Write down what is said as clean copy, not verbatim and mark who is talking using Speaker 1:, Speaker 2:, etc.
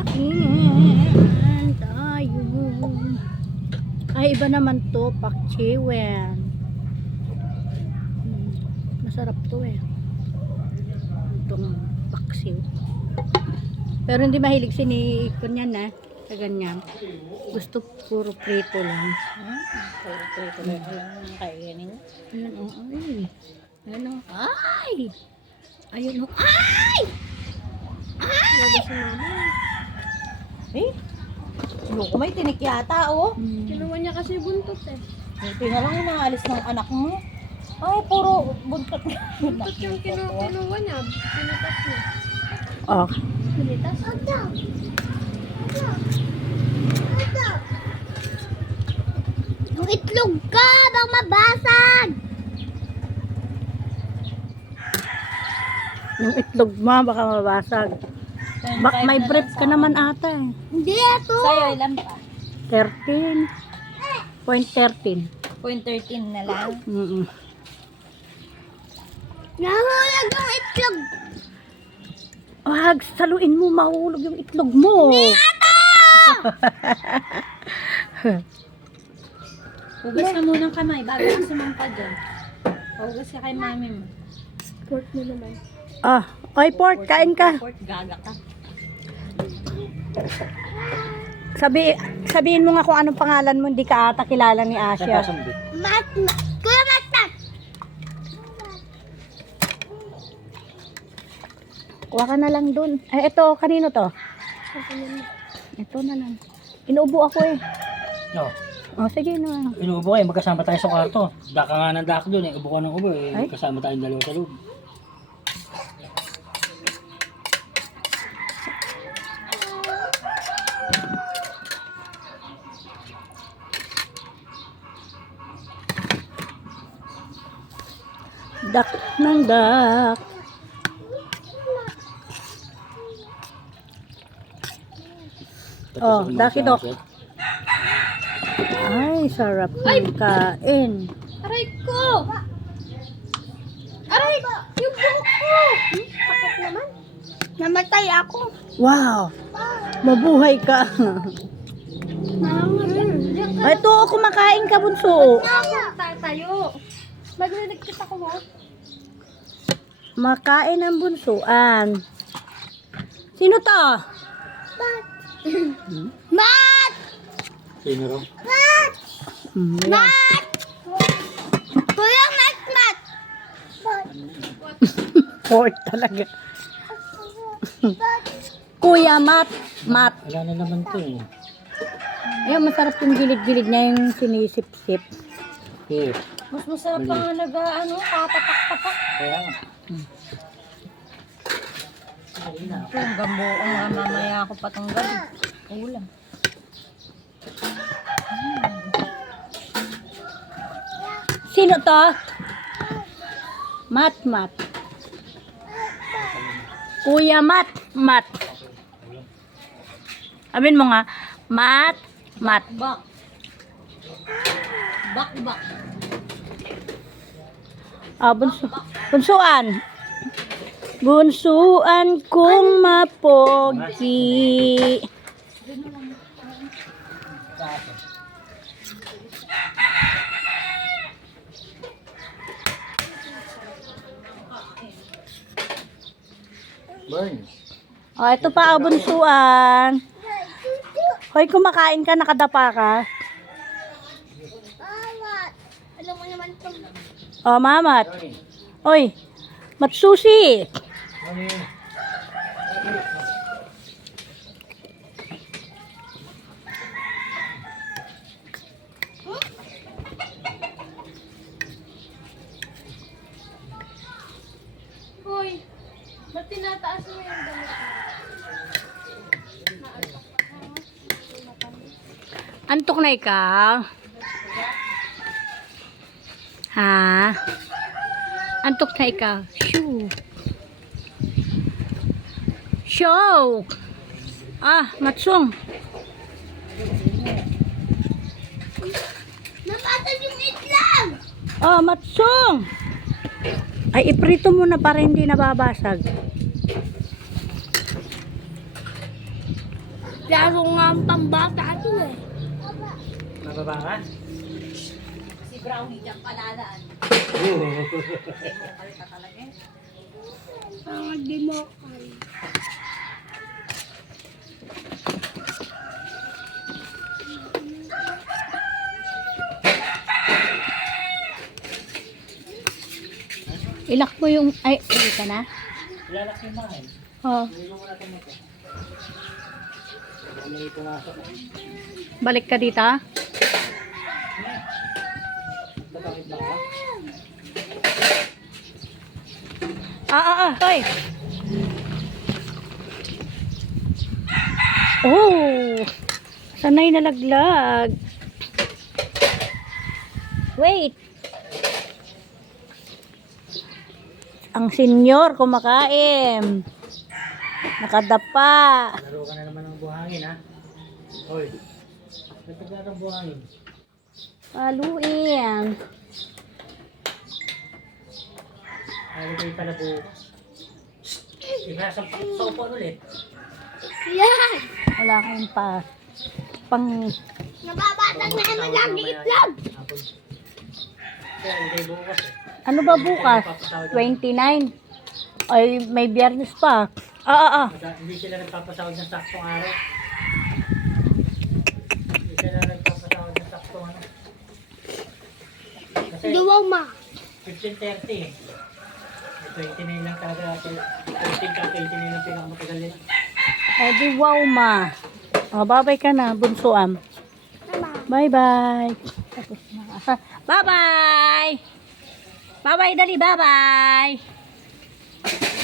Speaker 1: Kain tayo. Ay, iba naman to, pakchiwen. Masarap to eh. Itong paksiw. Pero hindi mahilig sinikon yan eh. Sa ganyan. Gusto puro prito lang.
Speaker 2: Puro prito lang ang kainin.
Speaker 1: Ayun o, ay. Ayun o, ay! Ayun o, ay!
Speaker 2: Lagi si mama. Eh? Loko, may tinik yata, oh.
Speaker 3: Kinuha niya kasi buntot eh.
Speaker 2: Buti na lang inaalis ng anak mo. Ay, puro buntot.
Speaker 3: Buntot yung kinuha niya. Pinitas niya.
Speaker 1: Oh.
Speaker 3: Pinitas?
Speaker 4: Yung itlog ka, bang mabasag.
Speaker 1: Yung itlog mo, baka mabasag. May brief ka naman ata eh.
Speaker 4: Hindi, ito.
Speaker 2: Sa'yo, ilan pa?
Speaker 1: 13. Point 13.
Speaker 2: 0.13 na lang.
Speaker 4: Nahulog yung itlog.
Speaker 1: Wag, saluin mo, mahulog yung itlog mo.
Speaker 2: Hugas ka muna ng kamay bago ka sumampa dyan. Hugas ka kay mami mo.
Speaker 3: Pork mo naman.
Speaker 1: Ah, oy pork, kain ka.
Speaker 2: Pork, gaga ka.
Speaker 1: Sabihin mo nga kung anong pangalan mo, hindi ka ata kilala ni Asya.
Speaker 4: Kuya Matmat.
Speaker 1: Kuha ka na lang dun. Eh, ito, kanino to? Ito na lang. Inuubo ako eh.
Speaker 5: No.
Speaker 1: Oh, sige na.
Speaker 5: Inuubo kayo, magkasama tayo sa kwarto. Daka nga ng daka doon eh, ubo ka ng ubo eh.
Speaker 1: Ay?
Speaker 5: Kasama tayong dalawa sa loob.
Speaker 1: Dak ng dak. Oh, daki dok. Ay, sarap ng kain.
Speaker 3: Aray ko! Aray! Yung buhok ko! Sakit naman.
Speaker 4: Namatay ako.
Speaker 1: Wow! Mabuhay ka. Ay, ito, kumakain ka, bunso.
Speaker 3: Tatayo. Magre-recruit ako mo.
Speaker 1: Makain ang bunsuan. Sino to?
Speaker 4: Mat!
Speaker 5: Sino ro?
Speaker 4: Mat!
Speaker 1: Yan.
Speaker 4: Mat! Kuya Matmat.
Speaker 1: Pork talaga. Kuya Mat. Mat.
Speaker 5: Wala na naman to eh.
Speaker 1: Ayun, masarap yung gilid-gilid niya yung sinisip-sip.
Speaker 5: Eh,
Speaker 2: Mas masarap pa nga katapak-tapak.
Speaker 5: kaya nga.
Speaker 2: Yung gambo ko nga mamaya ako patong gabi. Ulam.
Speaker 1: Sino to? Mat, Mat. Kuya Mat, Mat. Sabihin mo nga, Mat, Mat.
Speaker 2: Bak. Bak.
Speaker 1: Ah, bunsuan. Bunsuan kong mapogi.
Speaker 5: Burn.
Speaker 1: Oh, ito pa, bunsuan. Hoy, kumakain ka, nakadapa ka.
Speaker 4: Mamat. Alam mo naman ito.
Speaker 1: Oh, Mamat. Oy, Matsushi.
Speaker 3: Hoy, ba't tinataas mo yung damit mo?
Speaker 1: Antok na ikaw? Ha? Antok na ikaw? Shoo. Show. Ah, Matsong.
Speaker 4: Napatag yung itlog.
Speaker 1: Oh, Matsong. Ay, iprito mo na para hindi nababasag.
Speaker 4: Laro nga ang pambata ito eh.
Speaker 5: Mababa ka?
Speaker 2: Si Brownie dyan palalaan.
Speaker 4: Ang di mo kayo.
Speaker 1: Ilak mo yung, ay, hindi ka na?
Speaker 5: Ilalaki mo eh.
Speaker 1: Oh,
Speaker 5: Nilong mo natin ito. May pumasok.
Speaker 1: balik ka dito.
Speaker 5: Tatawid lang ka.
Speaker 1: Hoy. Oh, sanay nalaglag. Wait. Ang senyor kumakain. Nakadapa.
Speaker 5: Laro ka na naman ng buhangin ha. Hoy. Nagtagla ng buhangin.
Speaker 1: Paluin.
Speaker 5: Ayaw kayo pala bukas. Iba sa upuan ulit.
Speaker 4: Yan!
Speaker 1: Wala kang pang
Speaker 4: Nababatag na naman lagi itlog!
Speaker 5: Hapon. Kaya hindi kayo bukas eh.
Speaker 1: ano ba bukas? 29. Ay, may biyernes pa.
Speaker 5: Hindi sila nagpapasahod ng saktong araw. Hindi sila nagpapasahod ng saktong ano. Kasi
Speaker 4: Duwaw ma.
Speaker 5: 15:30 eh. 29 lang talaga. 15 ka 29 lang pinakamatagal nila.
Speaker 1: Eh di wow ma. Oh, babay ka na, bunsuam. Bye-bye. Tapos na. Bye-bye. Bye-bye, dali, bye-bye.